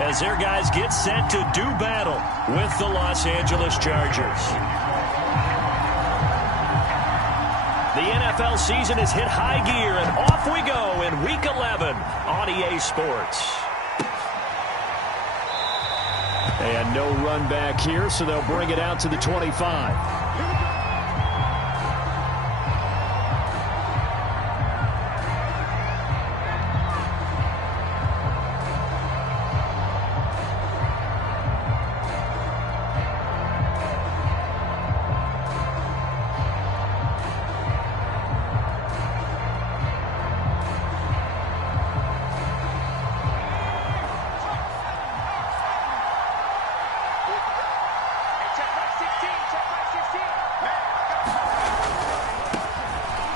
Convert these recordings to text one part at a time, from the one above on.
as their guys get set to do battle with the Los Angeles Chargers. The NFL season has hit high gear, and off we go in Week 11 on EA Sports. And no run back here, so they'll bring it out to the 25.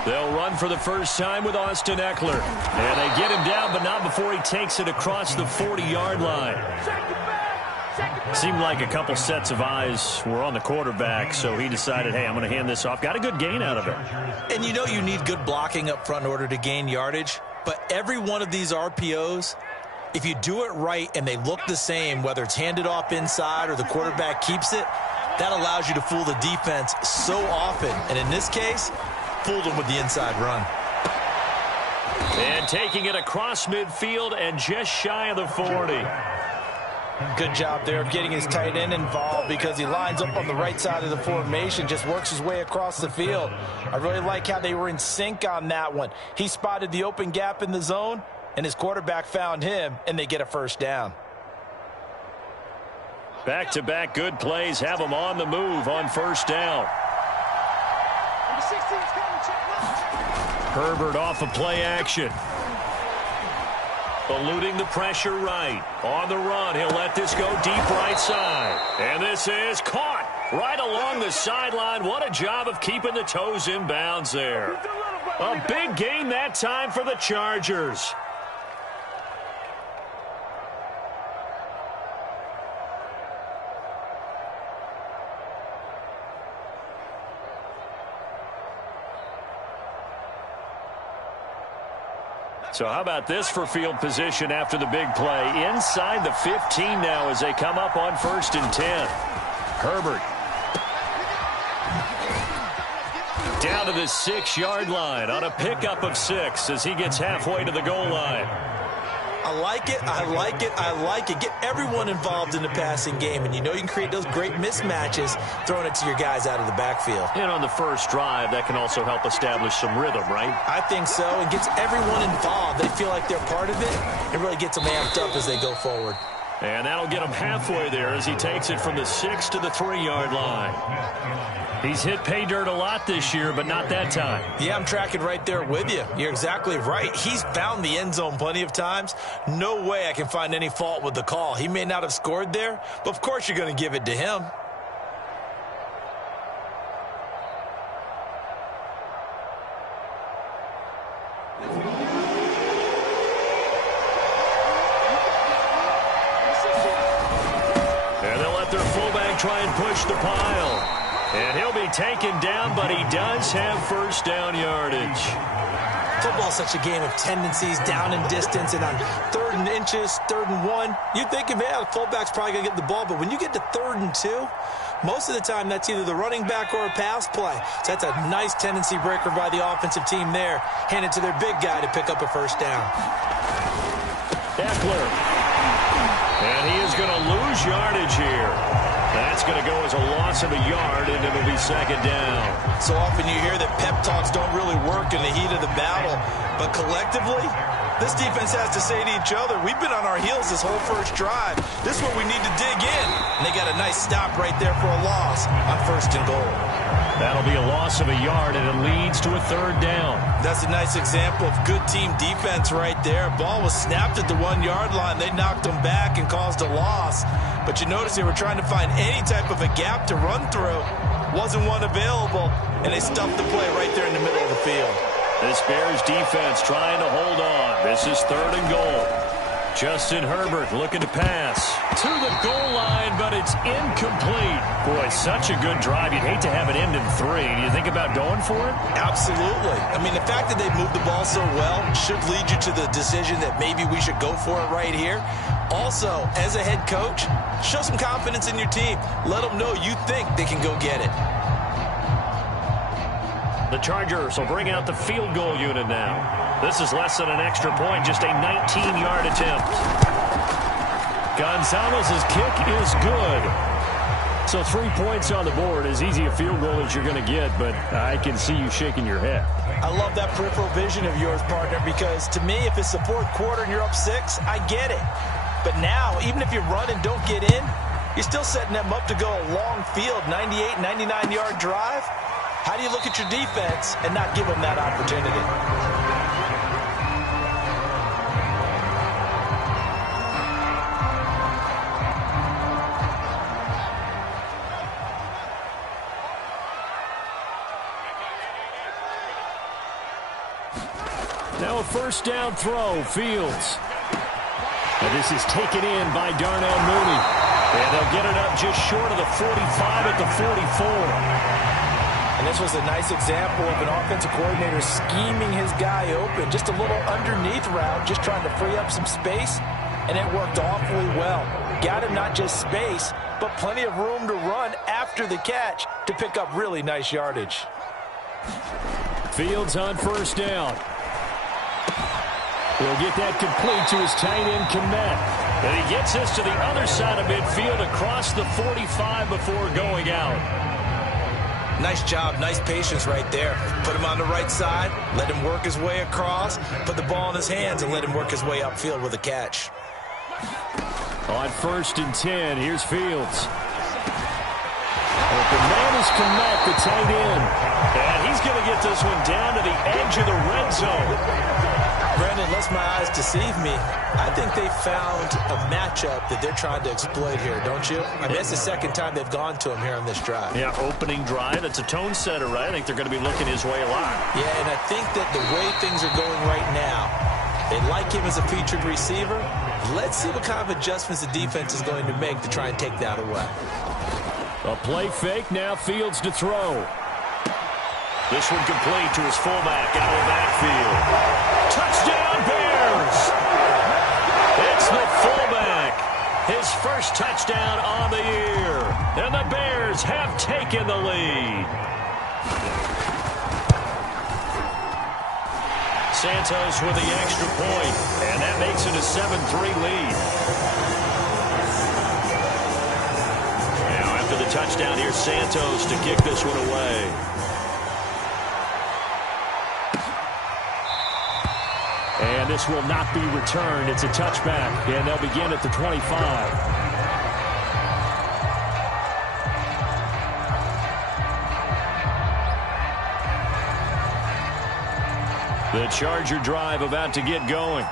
They'll run for the first time with Austin Eckler. And they get him down, but not before he takes it across the 40-yard line. Seemed like a couple sets of eyes were on the quarterback, so he decided, hey, I'm going to hand this off. Got a good gain out of it. And you know you need good blocking up front in order to gain yardage. But every one of these RPOs, if you do it right and they look the same, whether it's handed off inside or the quarterback keeps it, that allows you to fool the defense so often. And in this case, fooled him with the inside run. And taking it across midfield and just shy of the 40. Good job there of getting his tight end involved because he lines up on the right side of the formation, just works his way across the field. I really like how they were in sync on that one. He spotted the open gap in the zone, and his quarterback found him, and they get a first down. Back-to-back good plays have them on the move on first down. Herbert off of play action. Eluding the pressure right. On the run, he'll let this go deep right side. And this is caught right along the sideline. What a job of keeping the toes in bounds there. A big gain that time for the Chargers. So how about this for field position after the big play? Inside the 15 now as they come up on 1st and 10. Herbert. Down to the 6-yard line on a pickup of 6 as he gets halfway to the goal line. I like it, I like it, I like it. Get everyone involved in the passing game, and you know you can create those great mismatches throwing it to your guys out of the backfield. And on the first drive, that can also help establish some rhythm, right? I think so. It gets everyone involved. They feel like they're part of it. It really gets them amped up as they go forward. And that'll get him halfway there as he takes it from the 6 to the 3-yard line. He's hit pay dirt a lot this year, but not that time. Yeah, I'm tracking right there with you. You're exactly right. He's found the end zone plenty of times. No way I can find any fault with the call. He may not have scored there, but of course you're going to give it to him. And they'll let their fullback try and push the pile. And he'll be taken down, but he does have first down yardage. Football's such a game of tendencies, down and distance, and on 3rd and inches, 3rd and 1, you're thinking, man, the fullback's probably going to get the ball. But when you get to 3rd and 2, most of the time that's either the running back or a pass play. So that's a nice tendency breaker by the offensive team there. Hand it to their big guy to pick up a first down. Eckler. And he is going to lose yardage here. That's going to go as a loss of a yard, and it'll be 2nd down. So often you hear that pep talks don't really work in the heat of the battle. But collectively, this defense has to say to each other, we've been on our heels this whole first drive. This is where we need to dig in. And they got a nice stop right there for a loss on 1st and goal. That'll be a loss of a yard, and it leads to a 3rd down. That's a nice example of good team defense right there. Ball was snapped at the 1-yard line. They knocked them back and caused a loss. But you notice they were trying to find any type of a gap to run through. Wasn't one available, and they stuffed the play right there in the middle of the field. This Bears defense trying to hold on. This is 3rd and goal. Justin Herbert looking to pass to the goal line, but it's incomplete. Boy, such a good drive. You'd hate to have it end in 3. Do you think about going for it? Absolutely. I mean, the fact that they moved the ball so well should lead you to the decision that maybe we should go for it right here. Also, as a head coach, show some confidence in your team. Let them know you think they can go get it. The Chargers will bring out the field goal unit now. This is less than an extra point, just a 19-yard attempt. Gonzalez's kick is good. So 3 points on the board, as easy a field goal as you're going to get, but I can see you shaking your head. I love that peripheral vision of yours, partner, because to me, if it's the fourth quarter and you're up 6, I get it. But now, even if you run and don't get in, you're still setting them up to go a long field, 98, 99-yard drive. How do you look at your defense and not give them that opportunity? Now a first down throw, Fields. And this is taken in by Darnell Mooney. And they'll get it up just short of the 45 at the 44. And this was a nice example of an offensive coordinator scheming his guy open. Just a little underneath route, just trying to free up some space. And it worked awfully well. Got him not just space, but plenty of room to run after the catch to pick up really nice yardage. Fields on first down. He'll get that complete to his tight end, Kmet. And he gets this to the other side of midfield across the 45 before going out. Nice job, nice patience right there. Put him on the right side, let him work his way across, put the ball in his hands, and let him work his way upfield with a catch. On first and 10, here's Fields. The man is Kmet, the tight end. And he's going to get this one down to the edge of the red zone. Brandon, lest my eyes deceive me, I think they found a matchup that they're trying to exploit here, don't you? I mean, that's the second time they've gone to him here on this drive. Yeah, opening drive. It's a tone setter, right? I think they're going to be looking his way a lot. Yeah, and I think that the way things are going right now, they like him as a featured receiver. Let's see what kind of adjustments the defense is going to make to try and take that away. A play fake, now Fields to throw. This one complete to his fullback out of the backfield. Touchdown, Bears! It's the fullback. His first touchdown on the year. And the Bears have taken the lead. Santos with the extra point, and that makes it a 7-3 lead. Now after the touchdown, here's Santos to kick this one away. And this will not be returned. It's a touchback, and they'll begin at the 25. The Charger drive about to get going.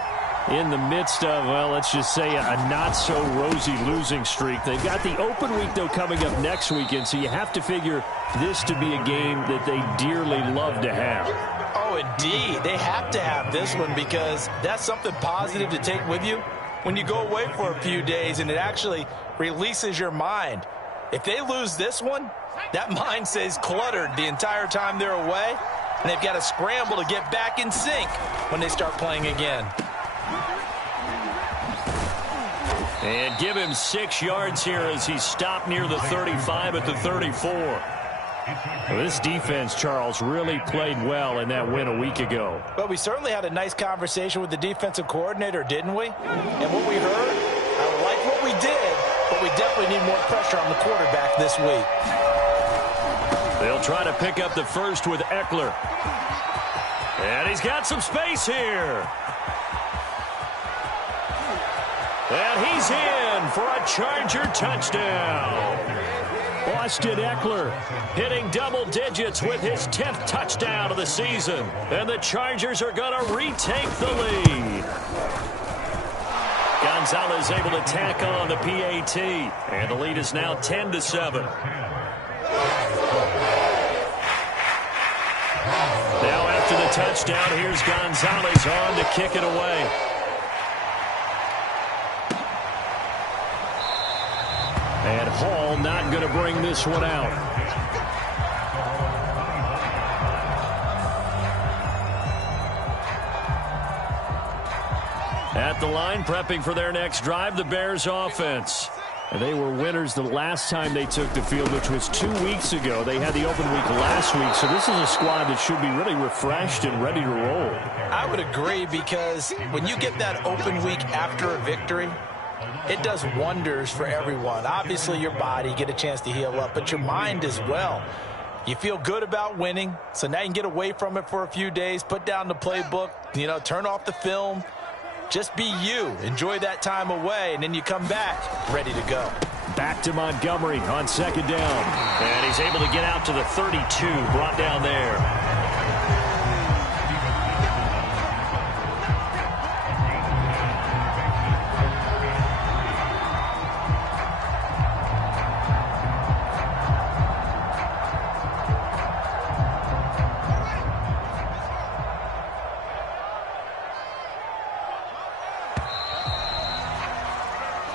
In the midst of, well, let's just say a not-so-rosy losing streak. They've got the open week, though, coming up next weekend, so you have to figure this to be a game that they dearly love to have. Oh, indeed. They have to have this one because that's something positive to take with you when you go away for a few days, and it actually releases your mind. If they lose this one, that mind stays cluttered the entire time they're away, and they've got to scramble to get back in sync when they start playing again. And give him 6 yards here as he's stopped near the 35 at the 34. Well, this defense, Charles, really played well in that win a week ago. But we certainly had a nice conversation with the defensive coordinator, didn't we? And what we heard, I like what we did, but we definitely need more pressure on the quarterback this week. They'll try to pick up the first with Eckler. And he's got some space here. And he's in for a Charger touchdown. Austin Eckler hitting double digits with his 10th touchdown of the season. And the Chargers are going to retake the lead. Gonzalez able to tack on the PAT. And the lead is now 10-7. Now after the touchdown, here's Gonzalez on to kick it away. And Hall not going to bring this one out. At the line, prepping for their next drive, the Bears offense. And they were winners the last time they took the field, which was 2 weeks ago. They had the open week last week, so this is a squad that should be really refreshed and ready to roll. I would agree, because when you get that open week after a victory, it does wonders for everyone. Obviously, your body, get a chance to heal up, but your mind as well. You feel good about winning, so now you can get away from it for a few days, put down the playbook, turn off the film. Just be you. Enjoy that time away, and then you come back ready to go. Back to Montgomery on second down. And he's able to get out to the 32, brought down there.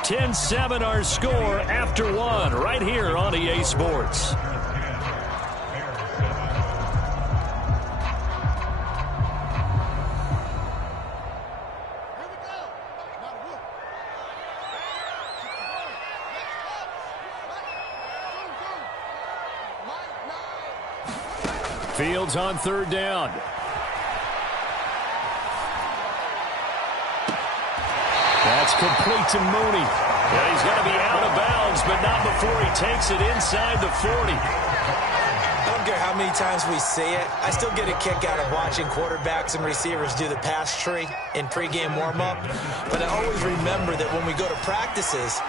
$10-7 our score after one right here on EA Sports. Fields on third down. That's complete to Mooney. And he's going to be out of bounds, but not before he takes it inside the 40. I don't care how many times we say it, I still get a kick out of watching quarterbacks and receivers do the pass tree in pregame warm-up. But I always remember that when we go to practices,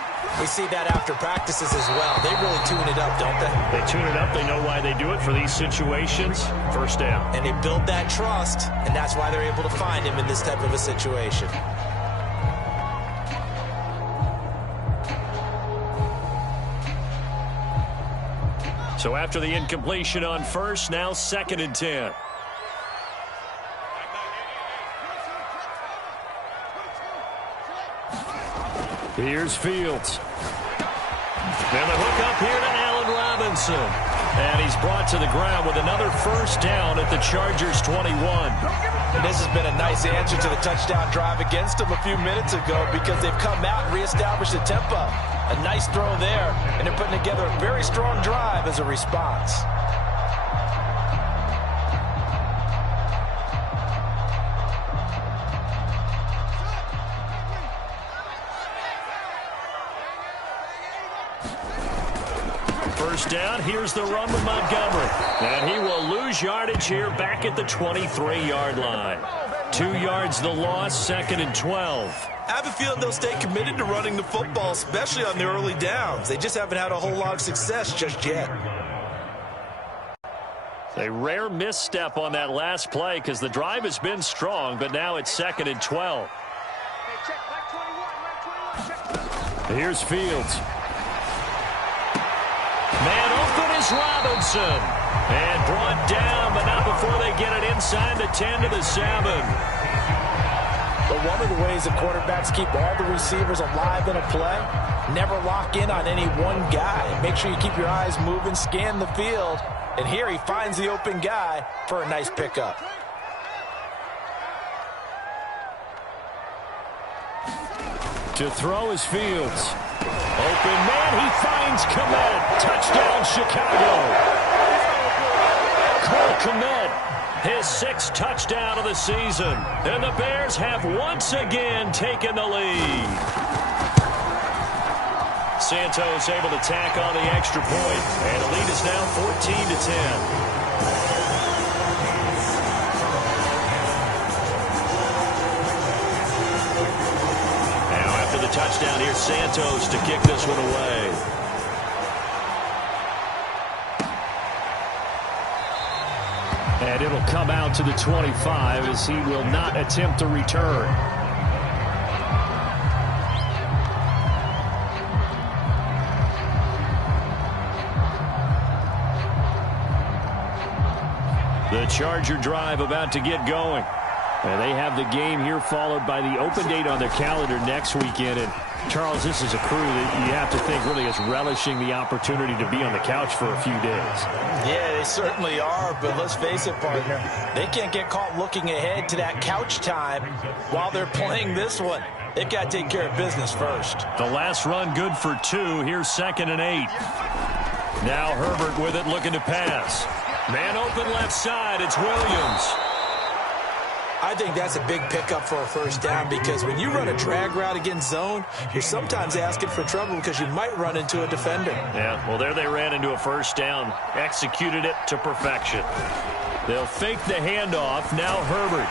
we see that after practices as well. They really tune it up, don't they? They tune it up. They know why they do it for these situations. First down. And they build that trust, and that's why they're able to find him in this type of a situation. So after the incompletion on first, now 2nd and 10. Here's Fields. And the hook up here to Allen Robinson. And he's brought to the ground with another first down at the Chargers 21. And this has been a nice answer to the touchdown drive against them a few minutes ago, because they've come out and reestablished the tempo. A nice throw there, and they're putting together a very strong drive as a response. First down, here's the run with Montgomery. And he will lose yardage here back at the 23-yard line. 2 yards the loss, 2nd and 12. I have a feeling they'll stay committed to running the football, especially on the early downs. They just haven't had a whole lot of success just yet. A rare misstep on that last play, because the drive has been strong, but now it's 2nd and 12. Here's Fields. Man open is Robinson. And brought down, but not before they get it inside the 10 to the 7. But one of the ways the quarterbacks keep all the receivers alive in a play, never lock in on any one guy. Make sure you keep your eyes moving, scan the field. And here he finds the open guy for a nice pickup. To throw is Fields. Open man, he finds Kmet. Touchdown, Chicago. Cole Kmet, his 6th touchdown of the season. And the Bears have once again taken the lead. Santos able to tack on the extra point. And the lead is now 14-10. Touchdown here, Santos to kick this one away. And it'll come out to the 25 as he will not attempt to return. The Charger drive about to get going. And they have the game here followed by the open date on their calendar next weekend. And Charles, this is a crew that you have to think really is relishing the opportunity to be on the couch for a few days. Yeah, they certainly are, but let's face it, partner. They can't get caught looking ahead to that couch time while they're playing this one. They've got to take care of business first. The last run good for 2. Here's 2nd and 8. Now Herbert with it, looking to pass. Man open left side. It's Williams. I think that's a big pickup for a first down because when you run a drag route against zone, you're sometimes asking for trouble because you might run into a defender. Yeah, well, there they ran into a first down. Executed it to perfection. They'll fake the handoff. Now Herbert.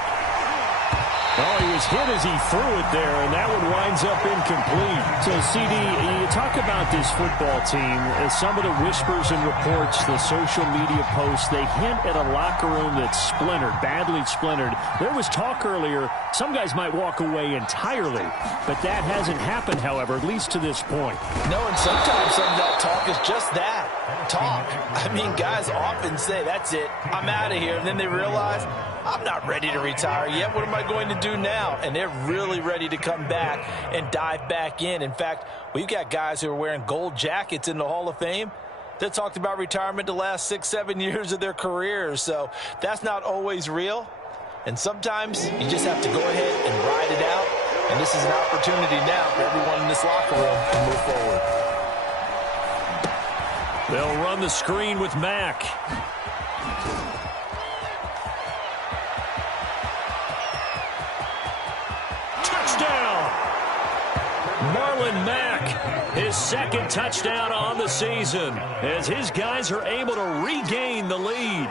Oh, he was hit as he threw it there, and that one winds up incomplete. So, CD, you talk about this football team, some of the whispers and reports, the social media posts, they hint at a locker room that's splintered, badly splintered. There was talk earlier, some guys might walk away entirely, but that hasn't happened, however, at least to this point. No, and sometimes some of that talk is just that, talk. I mean, guys often say, that's it, I'm out of here, and then they realize, I'm not ready to retire yet. What am I going to do now? And they're really ready to come back and dive back in. In fact, we've got guys who are wearing gold jackets in the Hall of Fame that talked about retirement the last 6-7 years of their careers. So that's not always real. And sometimes you just have to go ahead and ride it out. And this is an opportunity now for everyone in this locker room to move forward. They'll run the screen with Mack. Marlon Mack, his 2nd touchdown on the season, as his guys are able to regain the lead.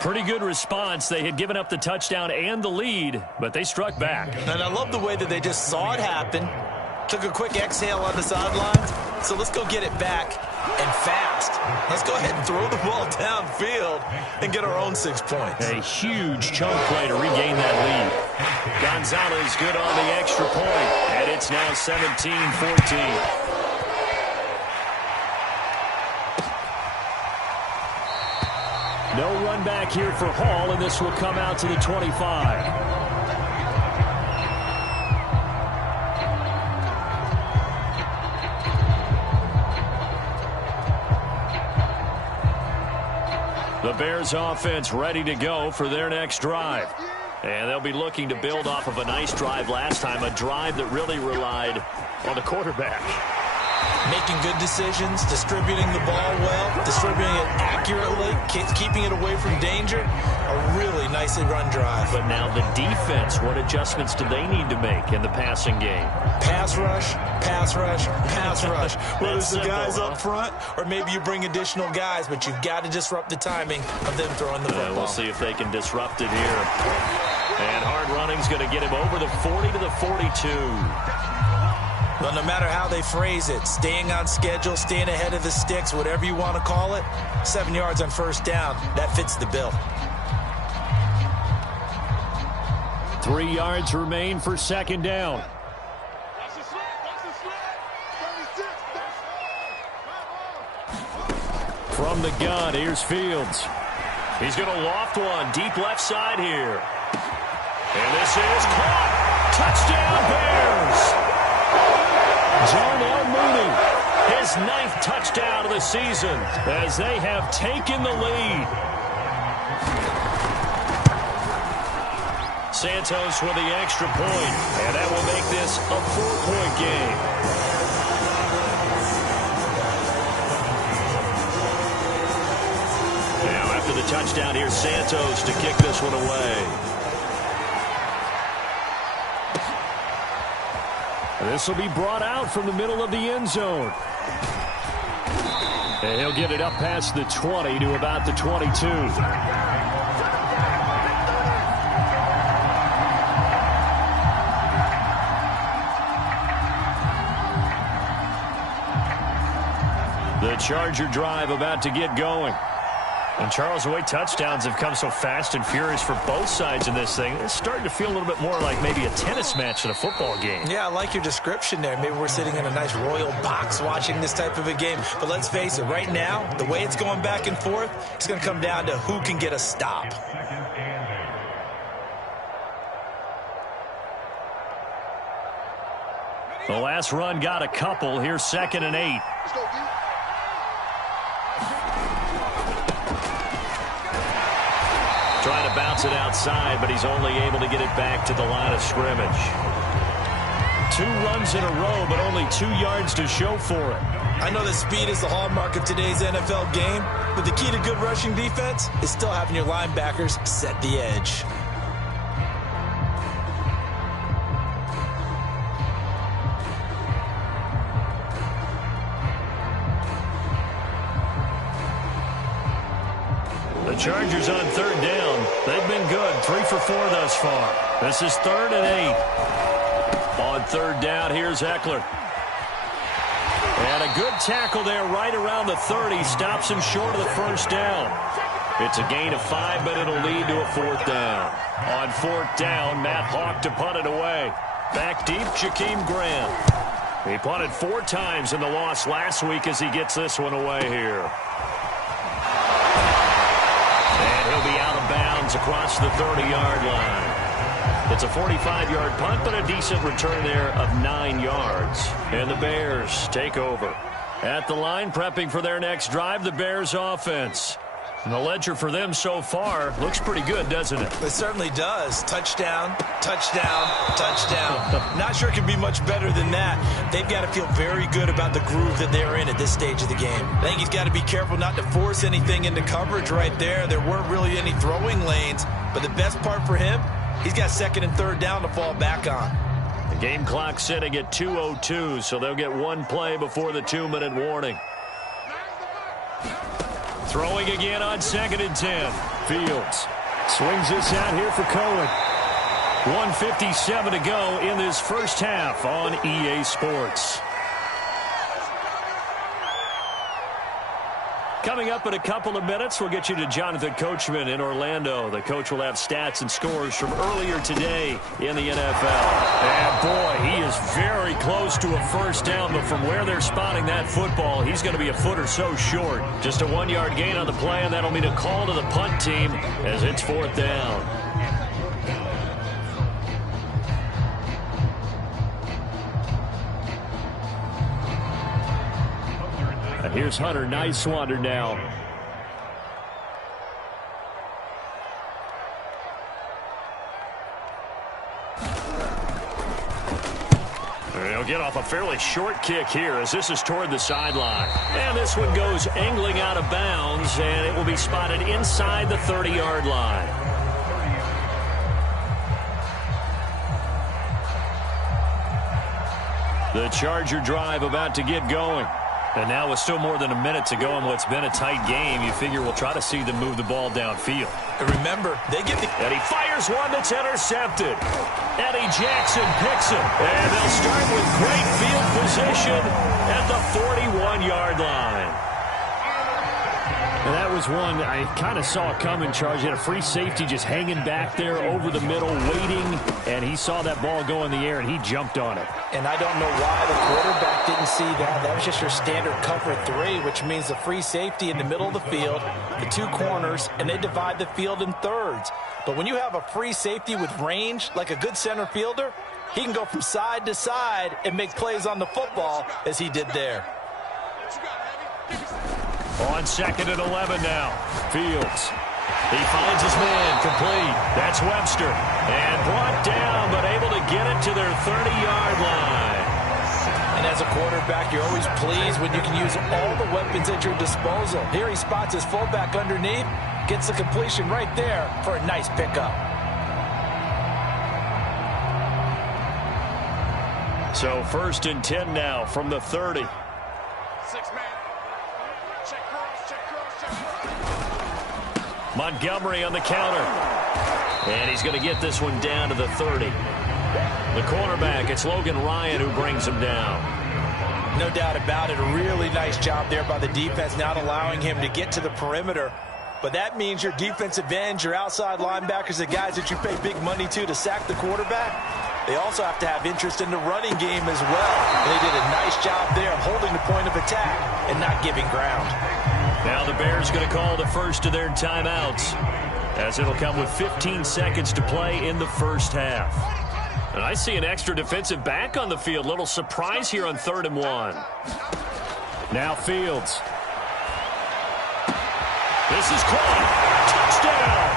Pretty good response. They had given up the touchdown and the lead, but they struck back. And I love the way that they just saw it happen, took a quick exhale on the sidelines. So let's go get it back and fast. Let's go ahead and throw the ball downfield and get our own 6 points. A huge chunk play to regain that lead. Gonzalez good on the extra point, and it's now 17-14. No run back here for Hall, and this will come out to the 25. The Bears offense ready to go for their next drive. And they'll be looking to build off of a nice drive last time, a drive that really relied on the quarterback. Making good decisions, distributing the ball well, distributing it accurately, keeping it away from danger. A really nicely run drive. But now the defense, what adjustments do they need to make in the passing game? Pass rush, pass rush, pass rush. Whether it's the guys up front or maybe you bring additional guys, but you've got to disrupt the timing of them throwing the football. We'll see if they can disrupt it here. And hard running's going to get him over the 40 to the 42. Well, no matter how they phrase it, staying on schedule, staying ahead of the sticks, whatever you want to call it, 7 yards on first down, that fits the bill. 3 yards remain for 2nd down. From the gun, here's Fields. He's going to loft one deep left side here. And this is caught. Touchdown, Bears. Darnell Mooney, his 9th touchdown of the season as they have taken the lead. Santos with the extra point, and that will make this a 4-point game. Now after the touchdown, here's Santos to kick this one away. This will be brought out from the middle of the end zone. And he'll get it up past the 20 to about the 22. The Charger drive about to get going. And Charles, the way touchdowns have come so fast and furious for both sides in this thing, it's starting to feel a little bit more like maybe a tennis match than a football game. Yeah, I like your description there. Maybe we're sitting in a nice royal box watching this type of a game. But let's face it, right now, the way it's going back and forth, it's going to come down to who can get a stop. The last run got a couple. Here's 2nd and 8. Trying to bounce it outside, but he's only able to get it back to the line of scrimmage. 2 runs in a row, but only 2 yards to show for it. I know that speed is the hallmark of today's NFL game, but the key to good rushing defense is still having your linebackers set the edge. The Chargers on 3rd down. They've been good. 3 for 4 thus far. This is 3rd and 8. On 3rd down, here's Eckler. And a good tackle there right around the 30. Stops him short of the 1st down. It's a gain of 5, but it'll lead to a 4th down. On 4th down, Matt Hawk to punt it away. Back deep, Jakeem Graham. He punted 4 times in the loss last week as he gets this one away here. And he'll be out of bounds across the 30-yard line. It's a 45-yard punt, but a decent return there of 9 yards. And the Bears take over. At the line, prepping for their next drive, the Bears offense. And the ledger for them so far looks pretty good, doesn't it? It certainly does. Touchdown, touchdown, touchdown. Not sure it can be much better than that. They've got to feel very good about the groove that they're in at this stage of the game. I think he's got to be careful not to force anything into coverage right there. There weren't really any throwing lanes, but the best part for him, he's got 2nd and 3rd down to fall back on. The game clock sitting at 2:02, so they'll get 1 play before the 2-minute warning. Throwing again on 2nd and 10. Fields swings this out here for Cohen. 1:57 to go in this first half on EA Sports. Coming up in a couple of minutes, we'll get you to Jonathan Coachman in Orlando. The coach will have stats and scores from earlier today in the NFL. And boy, he is very close to a 1st down, but from where they're spotting that football, he's going to be a foot or so short. Just a 1-yard gain on the play, and that'll mean a call to the punt team as it's 4th down. And here's Hunter Nicewander now. He'll get off a fairly short kick here as this is toward the sideline. And this one goes angling out of bounds, and it will be spotted inside the 30-yard line. The Charger drive about to get going. And now with still more than a minute to go in what's been a tight game, you figure we'll try to see them move the ball downfield. And remember, they get the... And he fires one that's intercepted. Eddie Jackson picks it. And they'll start with great field position at the 41-yard line. And that was one I kind of saw coming, Charge. He had a free safety just hanging back there over the middle, waiting, and he saw that ball go in the air, and he jumped on it. And I don't know why the quarterback didn't see that. That was just your standard cover 3, which means the free safety in the middle of the field, the 2 corners, and they divide the field in thirds. But when you have a free safety with range, like a good center fielder, he can go from side to side and make plays on the football as he did there. On 2nd and 11 now. Fields. He finds his man complete. That's Webster. And brought down, but able to get it to their 30-yard line. And as a quarterback, you're always pleased when you can use all the weapons at your disposal. Here he spots his fullback underneath, gets the completion right there for a nice pickup. So 1st and 10 now from the 30. 6-man. Check cross, check cross, check cross. Montgomery on the counter. And he's going to get this one down to the 30. The cornerback, it's Logan Ryan who brings him down. No doubt about it. A really nice job there by the defense, not allowing him to get to the perimeter. But that means your defensive ends, your outside linebackers, the guys that you pay big money to sack the quarterback, they also have to have interest in the running game as well. And they did a nice job there of holding the point of attack and not giving ground. Now the Bears going to call the first of their timeouts, as it'll come with 15 seconds to play in the first half. And I see an extra defensive back on the field. Little surprise here on 3rd and 1. Now Fields. This is caught. Touchdown.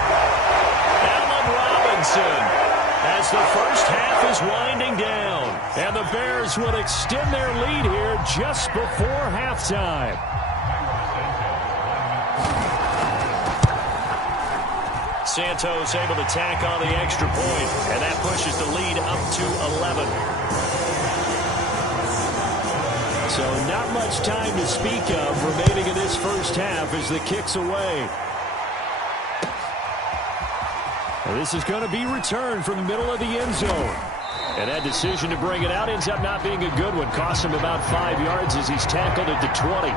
Allen Robinson. As the first half is winding down. And the Bears would extend their lead here just before halftime. Santos able to tack on the extra point, and that pushes the lead up to 11. So not much time to speak of remaining in this first half as the kick's away. Well, this is going to be returned from the middle of the end zone. And that decision to bring it out ends up not being a good one. Cost him about 5 yards as he's tackled at the 20.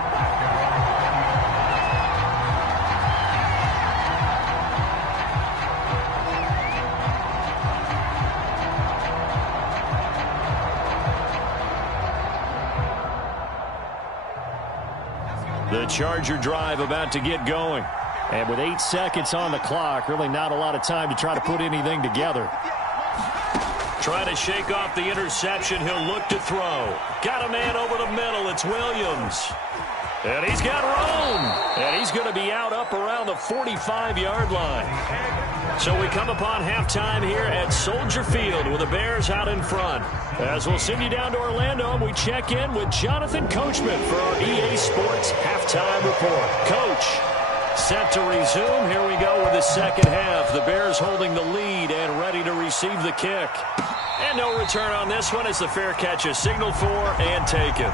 The Charger drive about to get going. And with 8 seconds on the clock, really not a lot of time to try to put anything together. Trying to shake off the interception. He'll look to throw. Got a man over the middle. It's Williams. And he's got room. And he's going to be out up around the 45-yard line. So we come upon halftime here at Soldier Field with the Bears out in front. As we'll send you down to Orlando, and we check in with Jonathan Coachman for our EA Sports Halftime Report. Coach, set to resume. Here we go with the second half. The Bears holding the lead and ready to receive the kick. And no return on this one as the fair catch is signaled for and taken.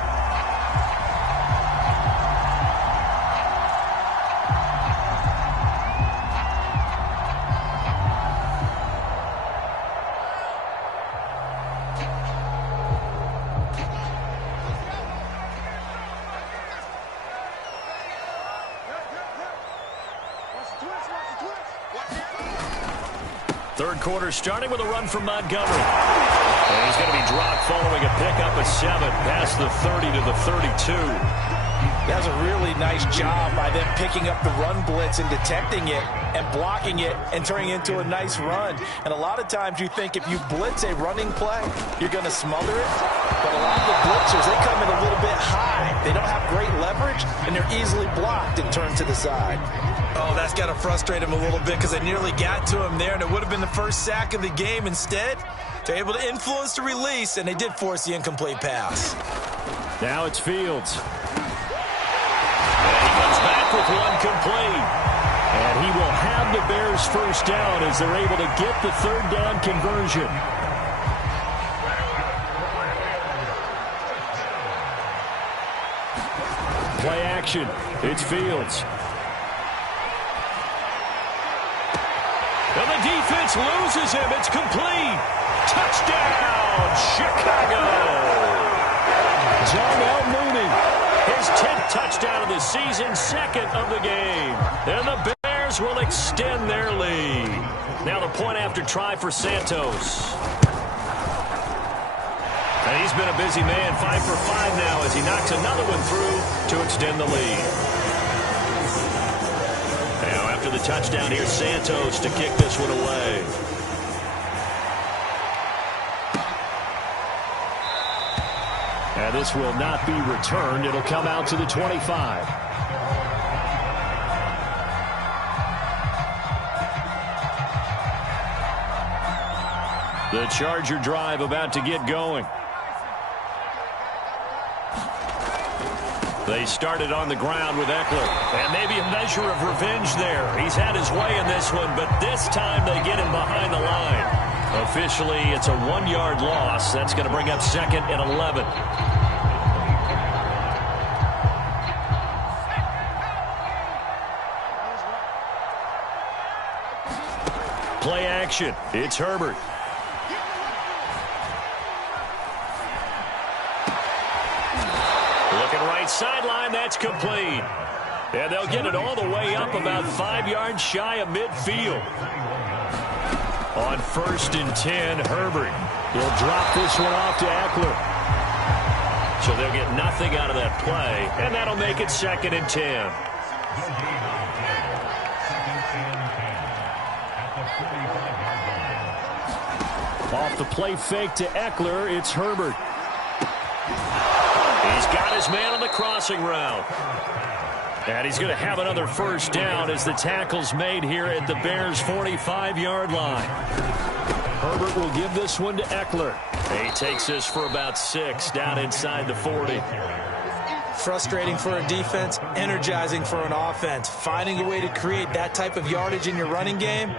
Third quarter starting with a run from Montgomery. And he's going to be dropped following a pickup of 7 past the 30 to the 32. That's a really nice job by them picking up the run blitz and detecting it and blocking it and turning it into a nice run. And a lot of times you think if you blitz a running play, you're going to smother it. But a lot of the blitzers, they come in a little bit high. They don't have great leverage, and they're easily blocked and turned to the side. Oh, that's got to frustrate him a little bit because they nearly got to him there, and it would have been the first sack of the game. Instead, they're able to influence the release, and they did force the incomplete pass. Now it's Fields. And he comes back with one complete. And he will have the Bears first down as they're able to get the third down conversion. Play action. It's Fields. And the defense loses him. It's complete. Touchdown, Chicago. Darnell Mooney, his 10th touchdown of the season, second of the game. And the Bears will extend their lead. Now the point after try for Santos. And he's been a busy man, 5 for 5 now as he knocks another one through to extend the lead. Now after the touchdown, here's Santos to kick this one away. And this will not be returned. It'll come out to the 25. The Charger drive about to get going. They started on the ground with Eckler. And maybe a measure of revenge there. He's had his way in this one, but this time they get him behind the line. Officially, it's a 1-yard loss. That's going to bring up 2nd and 11. Play action. It's Herbert. Looking right sideline. That's complete. And they'll get it all the way up about 5 yards shy of midfield. On 1st and 10, Herbert. He'll drop this one off to Eckler. So they'll get nothing out of that play, and that'll make it 2nd and 10. Off the play fake to Eckler, it's Herbert. He's got his man on the crossing route. And he's going to have another first down as the tackle's made here at the Bears' 45-yard line. Herbert will give this one to Eckler. He takes this for about 6 down inside the 40. Frustrating for a defense, energizing for an offense. Finding a way to create that type of yardage in your running game,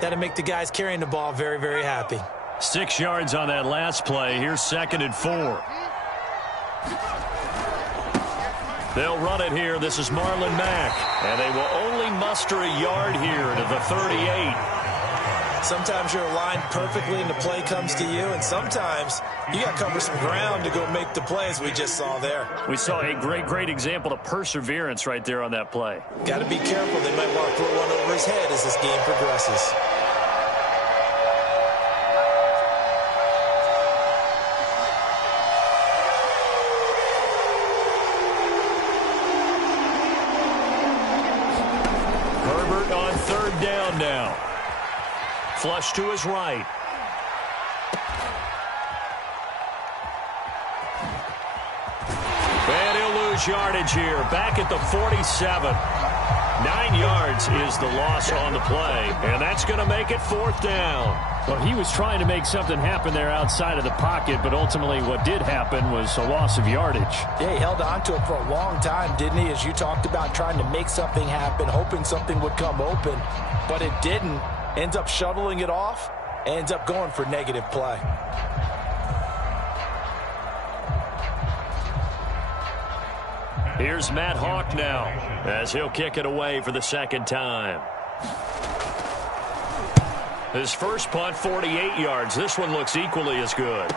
that'll make the guys carrying the ball very, very happy. 6 yards on that last play. Here's 2nd and 4. They'll run it here. This is Marlon Mack. And they will only muster a yard here to the 38. Sometimes you're aligned perfectly and the play comes to you, and sometimes you got to cover some ground to go make the plays we just saw there. We saw a great example of perseverance right there on that play. Got to be careful. They might want to throw one over his head as this game progresses. Herbert on 3rd down now. Flush to his right. And he'll lose yardage here. Back at the 47. 9 yards is the loss on the play. And that's going to make it 4th down. Well, he was trying to make something happen there outside of the pocket, but ultimately what did happen was a loss of yardage. Yeah, he held on to it for a long time, didn't he? As you talked about trying to make something happen, hoping something would come open, but it didn't. Ends up shoveling it off, ends up going for negative play. Here's Matt Hawk now as he'll kick it away for the 2nd time. His first punt, 48 yards. This one looks equally as good.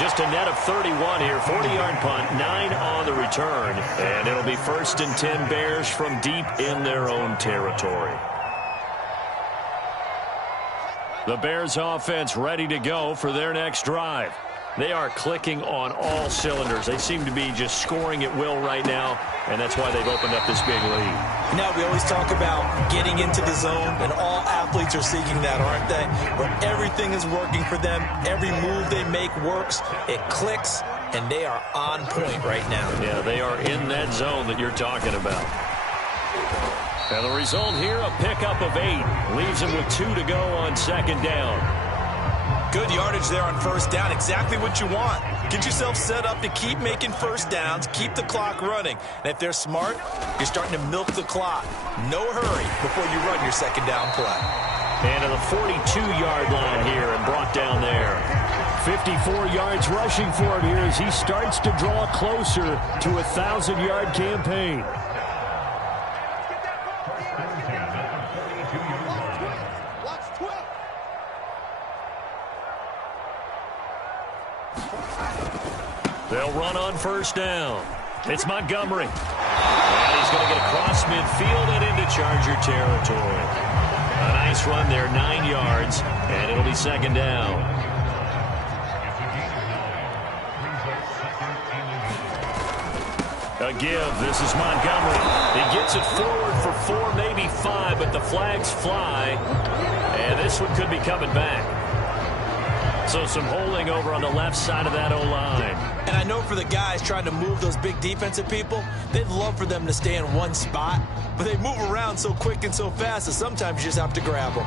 Just a net of 31 here. 40-yard punt, 9 on the return. And it'll be 1st and 10 Bears from deep in their own territory. The Bears offense ready to go for their next drive. They are clicking on all cylinders. They seem to be just scoring at will right now, and that's why they've opened up this big lead. You know, we always talk about getting into the zone, and all athletes are seeking that, aren't they? Where everything is working for them, every move they make works, it clicks, and they are on point right now. Yeah, they are in that zone that you're talking about. And the result here, a pickup of 8. Leaves them with 2 to go on 2nd down. Good yardage there on 1st down. Exactly what you want. Get yourself set up to keep making 1st downs, keep the clock running. And if they're smart, you're starting to milk the clock. No hurry before you run your 2nd down play. And to the 42-yard line here and brought down there. 54 yards rushing for him here as he starts to draw closer to a 1,000-yard campaign. They'll run on 1st down. It's Montgomery. And he's going to get across midfield and into Charger territory. A nice run there, 9 yards, and it'll be 2nd down. A give. This is Montgomery. He gets it forward for 4, maybe 5, but the flags fly. And this one could be coming back. So some holding over on the left side of that O-line. And I know for the guys trying to move those big defensive people, they'd love for them to stay in one spot, but they move around so quick and so fast that sometimes you just have to grab them.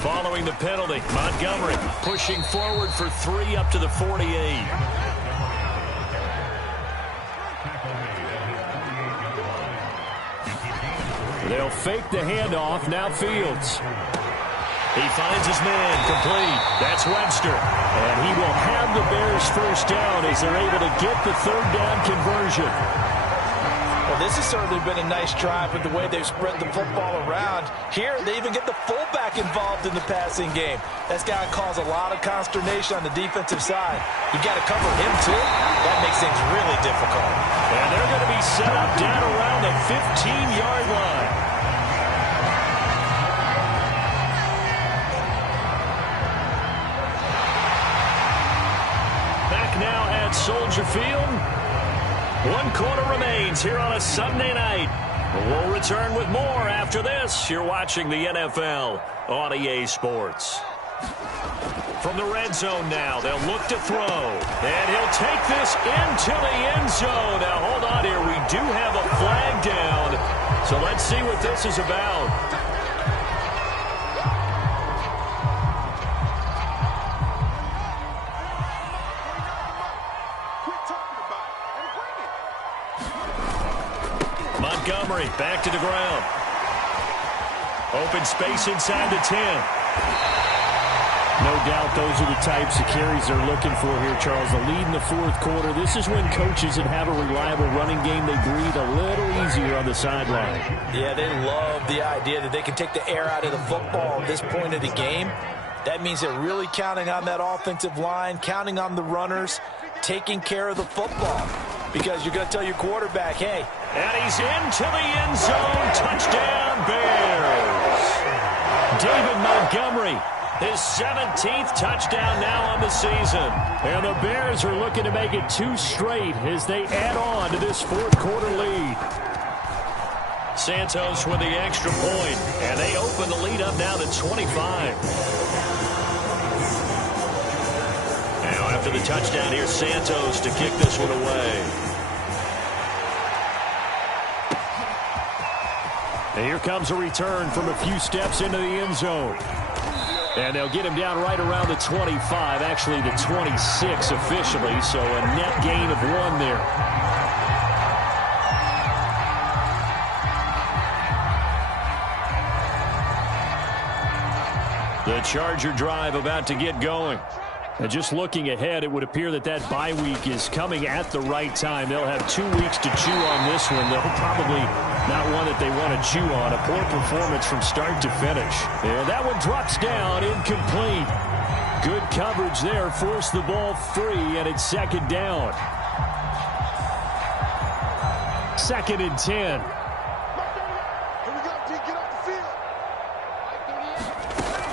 Following the penalty, Montgomery pushing forward for 3 up to the 48. They'll fake the handoff. Now Fields. He finds his man complete. That's Webster. And he will have the Bears 1st down as they're able to get the 3rd down conversion. Well, this has certainly been a nice drive with the way they've spread the football around. Here, they even get the fullback involved in the passing game. That's got to cause a lot of consternation on the defensive side. You got to cover him, too. That makes things really difficult. And they're going to be set up down around the 15-yard line. field. 1 quarter remains here on a Sunday night. We'll return with more after this. You're watching the NFL on EA Sports. From the red zone now, they'll look to throw. And he'll take this into the end zone. Now, hold on here. We do have a flag down. So let's see what this is about. Montgomery back to the ground. Open space inside the 10. No doubt those are the types of carries they're looking for here, Charles. The lead in the fourth quarter. This is when coaches that have a reliable running game, they breathe a little easier on the sideline. Yeah, they love the idea that they can take the air out of the football at this point of the game. That means they're really counting on that offensive line, counting on the runners, taking care of the football. Because you're going to tell your quarterback, hey. And he's into the end zone. Touchdown, Bears. David Montgomery. His 17th touchdown now on the season. And the Bears are looking to make it 2 straight as they add on to this fourth quarter lead. Santos with the extra point. And they open the lead up now to 25. Now after the touchdown, here's Santos to kick this one away. And here comes a return from a few steps into the end zone. And they'll get him down right around the 25, actually the 26 officially, so a net gain of 1 there. The Charger drive about to get going. And just looking ahead, it would appear that that bye week is coming at the right time. They'll have 2 weeks to chew on this one. They'll probably not one that they want to chew on. A poor performance from start to finish. And that one drops down, incomplete. Good coverage there, forced the ball free, and it's second down. 2nd and 10.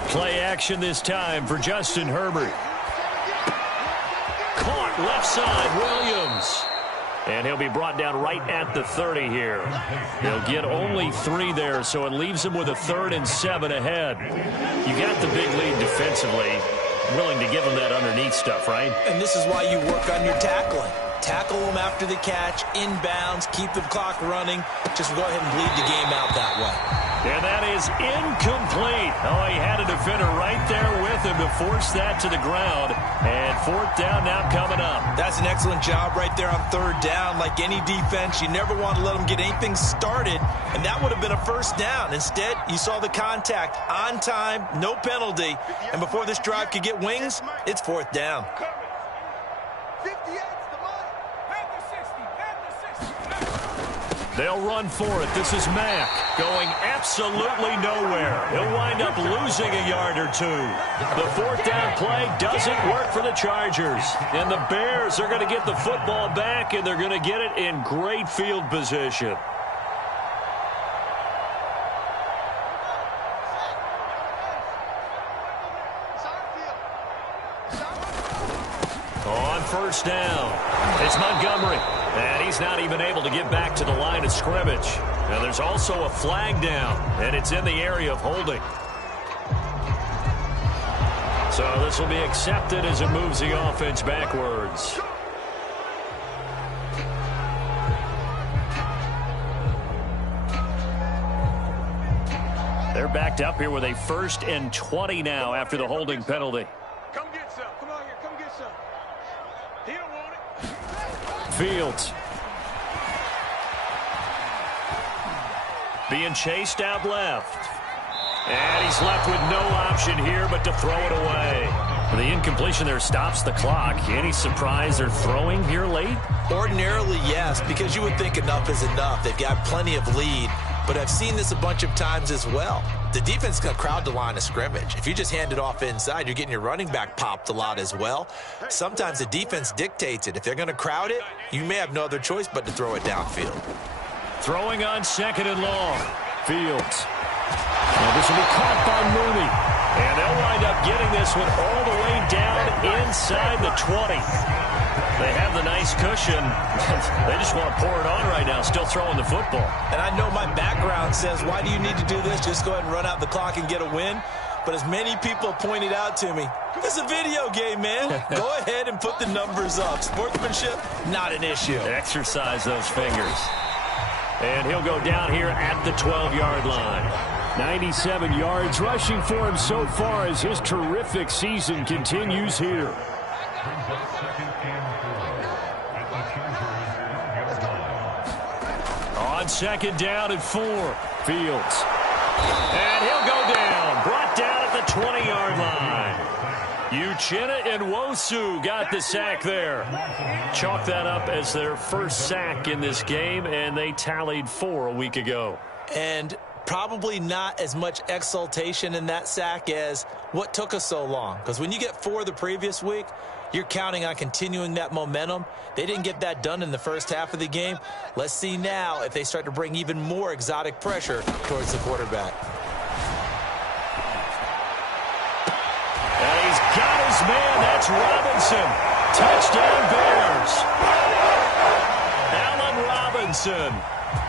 Play action this time for Justin Herbert. Caught left side, Williams. And he'll be brought down right at the 30 here. He'll get only 3 there, so it leaves him with a 3rd and 7 ahead. You got the big lead defensively. Willing to give him that underneath stuff, right? And this is why you work on your tackling. Tackle them after the catch, inbounds, keep the clock running. Just go ahead and bleed the game out that way. And that is incomplete. Oh, he had a defender right there with him to force that to the ground. And 4th down now coming up. That's an excellent job right there on 3rd down. Like any defense, you never want to let them get anything started. And that would have been a 1st down. Instead, you saw the contact on time, no penalty. And before this drive could get wings, it's 4th down. They'll run for it. This is Mack going absolutely nowhere. He'll wind up losing a yard or 2. The 4th down play doesn't work for the Chargers. And the Bears are going to get the football back, and they're going to get it in great field position. On 1st down, it's Montgomery. And he's not even able to get back to the line of scrimmage. Now there's also a flag down, and it's in the area of holding. So this will be accepted as it moves the offense backwards. They're backed up here with a 1st and 20 now after the holding penalty. Come get some. Come on here. Come get some. He don't want it. Fields. Being chased out left. And he's left with no option here but to throw it away. The incompletion there stops the clock. Any surprise they're throwing here late? Ordinarily, yes, because you would think enough is enough. They've got plenty of lead. But I've seen this a bunch of times as well. The defense is going to crowd the line of scrimmage. If you just hand it off inside, you're getting your running back popped a lot as well. Sometimes the defense dictates it. If they're going to crowd it, you may have no other choice but to throw it downfield. Throwing on 2nd and long. Fields. Now this will be caught by Mooney. And they'll wind up getting this one all the way down inside the 20. They have the nice cushion. They just want to pour it on right now, still throwing the football. And I know my background says, why do you need to do this? Just go ahead and run out the clock and get a win. But as many people pointed out to me, it's a video game, man. Go ahead and put the numbers up. Sportsmanship, not an issue. Exercise those fingers. And he'll go down here at the 12-yard line. 97 yards rushing for him so far as his terrific season continues here. On second down and 4, Fields. And he'll go down. Brought down at the 20-yard line. Uchenna Nwosu got the sack there. Chalk that up as their first sack in this game, and they tallied 4 a week ago. And probably not as much exultation in that sack as what took us so long. Because when you get 4 the previous week, you're counting on continuing that momentum. They didn't get that done in the first half of the game. Let's see now if they start to bring even more exotic pressure towards the quarterback. And he's got his man. That's Robinson. Touchdown Bears. Allen Robinson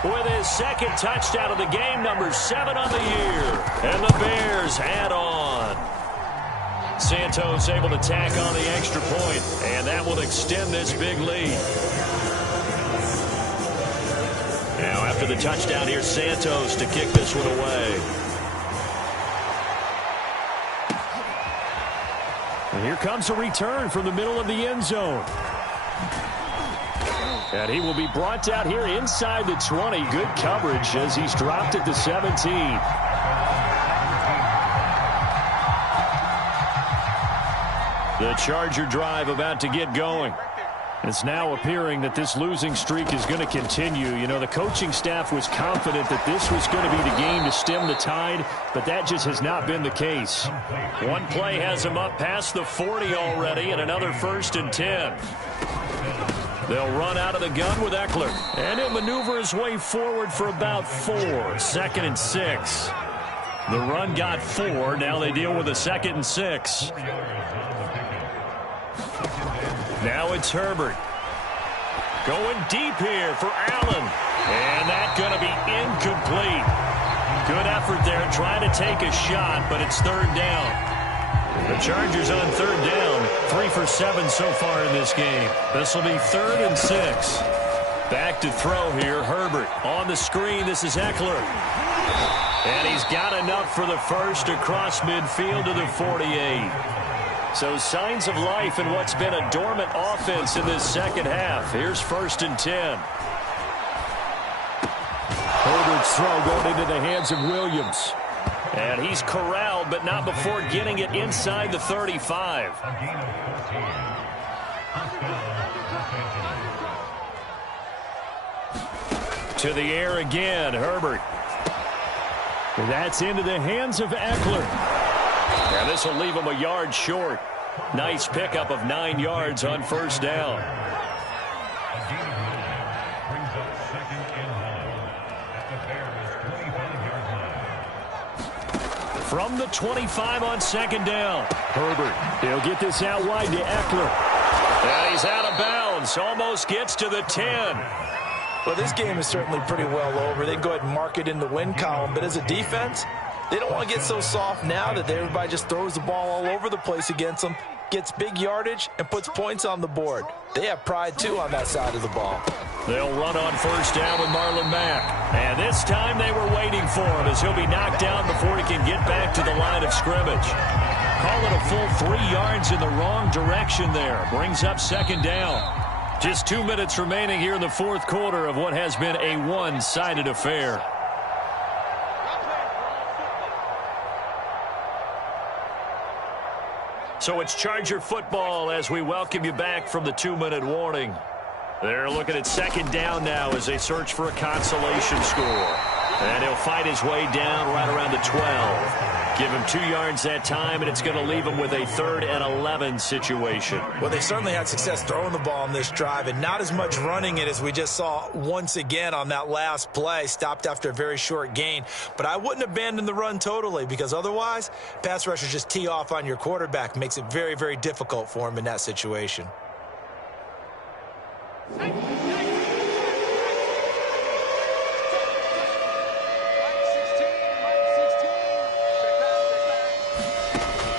with his second touchdown of the game, number 7 on the year. And the Bears add on. Santos able to tack on the extra point, and that will extend this big lead. Now after the touchdown, here's Santos to kick this one away. And here comes a return from the middle of the end zone. And he will be brought down here inside the 20. Good coverage as he's dropped at the 17. The Charger drive about to get going. It's now appearing that this losing streak is going to continue. You know, the coaching staff was confident that this was going to be the game to stem the tide, but that just has not been the case. One play has him up past the 40 already, and another 1st and 10. They'll run out of the gun with Eckler, and he'll maneuver his way forward for about 4. 2nd and 6. The run got 4. Now they deal with a 2nd and 6. Now it's Herbert. Going deep here for Allen. And that's going to be incomplete. Good effort there trying to take a shot, but it's 3rd down. The Chargers on 3rd down. 3 for 7 so far in this game. This will be 3rd and 6. Back to throw here. Herbert on the screen. This is Eckler. And he's got enough for the first across midfield to the 48. So signs of life in what's been a dormant offense in this second half. Here's 1st and 10. Herbert's throw going into the hands of Williams. And he's corralled, but not before getting it inside the 35. To the air again, Herbert. And that's into the hands of Eckler. And this will leave him a yard short. Nice pickup of 9 yards on 1st down. From the 25 on 2nd down. Herbert, he'll get this out wide to Eckler. And he's out of bounds. Almost gets to the 10. Well, this game is certainly pretty well over. They can go ahead and mark it in the win column. But as a defense, they don't want to get so soft now that everybody just throws the ball all over the place against them, gets big yardage, and puts points on the board. They have pride, too, on that side of the ball. They'll run on 1st down with Marlon Mack. And this time they were waiting for him as he'll be knocked down before he can get back to the line of scrimmage. Call it a full 3 yards in the wrong direction there. Brings up 2nd down. Just 2 minutes remaining here in the 4th quarter of what has been a one-sided affair. So it's Charger football as we welcome you back from the 2-minute warning. They're looking at 2nd down now as they search for a consolation score. And he'll fight his way down right around the 12. Give him 2 yards that time, and it's going to leave him with a 3rd and 11 situation. Well, they certainly had success throwing the ball on this drive, and not as much running it as we just saw once again on that last play. Stopped after a very short gain. But I wouldn't abandon the run totally, because otherwise, pass rushers just tee off on your quarterback. Makes it very, very difficult for him in that situation.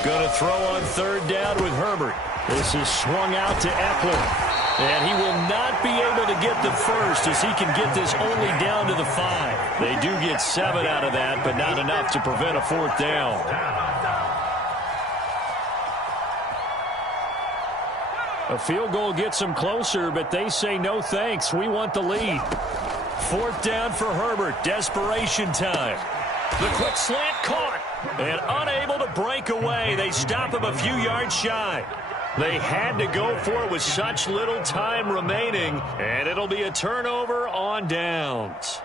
Going to throw on third down with Herbert. This is swung out to Eckler. And he will not be able to get the first as he can get this only down to the 5. They do get 7 out of that, but not enough to prevent a fourth down. A field goal gets them closer, but they say no thanks. We want the lead. Fourth down for Herbert. Desperation time. The quick slant caught and unable to break away. They stop him a few yards shy. They had to go for it with such little time remaining, and it'll be a turnover on downs.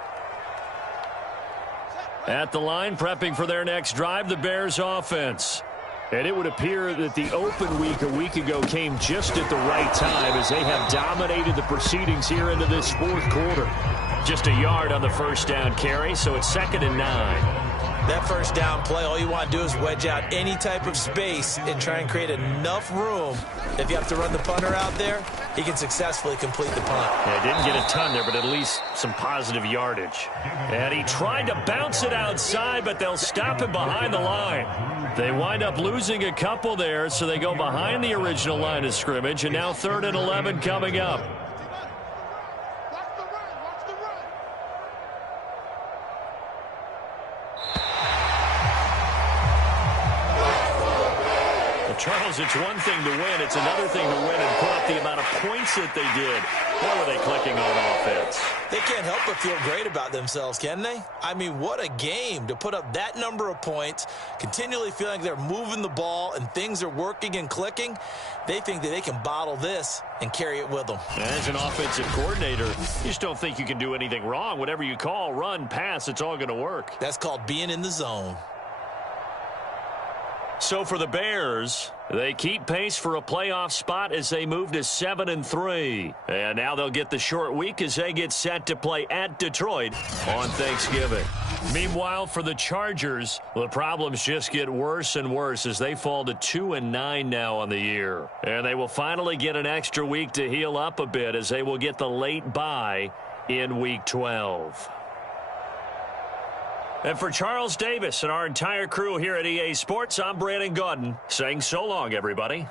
At the line, prepping for their next drive, the Bears offense. And it would appear that the open week a week ago came just at the right time as they have dominated the proceedings here into this fourth quarter. Just a yard on the first down carry, so it's 2nd and 9. That first down play, all you want to do is wedge out any type of space and try and create enough room. If you have to run the punter out there, he can successfully complete the punt. Yeah, didn't get a ton there, but at least some positive yardage. And he tried to bounce it outside, but they'll stop him behind the line. They wind up losing a couple there, so they go behind the original line of scrimmage, and now 3rd and 11 coming up. Charles, it's one thing to win. It's another thing to win and put up the amount of points that they did. Boy, were they clicking on offense. They can't help but feel great about themselves, can they? I mean, what a game to put up that number of points, continually feeling like they're moving the ball and things are working and clicking. They think that they can bottle this and carry it with them. As an offensive coordinator, you just don't think you can do anything wrong. Whatever you call, run, pass, it's all going to work. That's called being in the zone. So for the Bears, they keep pace for a playoff spot as they move to 7-3. And now they'll get the short week as they get set to play at Detroit on Thanksgiving. Meanwhile, for the Chargers, the problems just get worse and worse as they fall to 2-9 now on the year. And they will finally get an extra week to heal up a bit as they will get the late bye in Week 12. And for Charles Davis and our entire crew here at EA Sports, I'm Brandon Gaudin saying so long, everybody.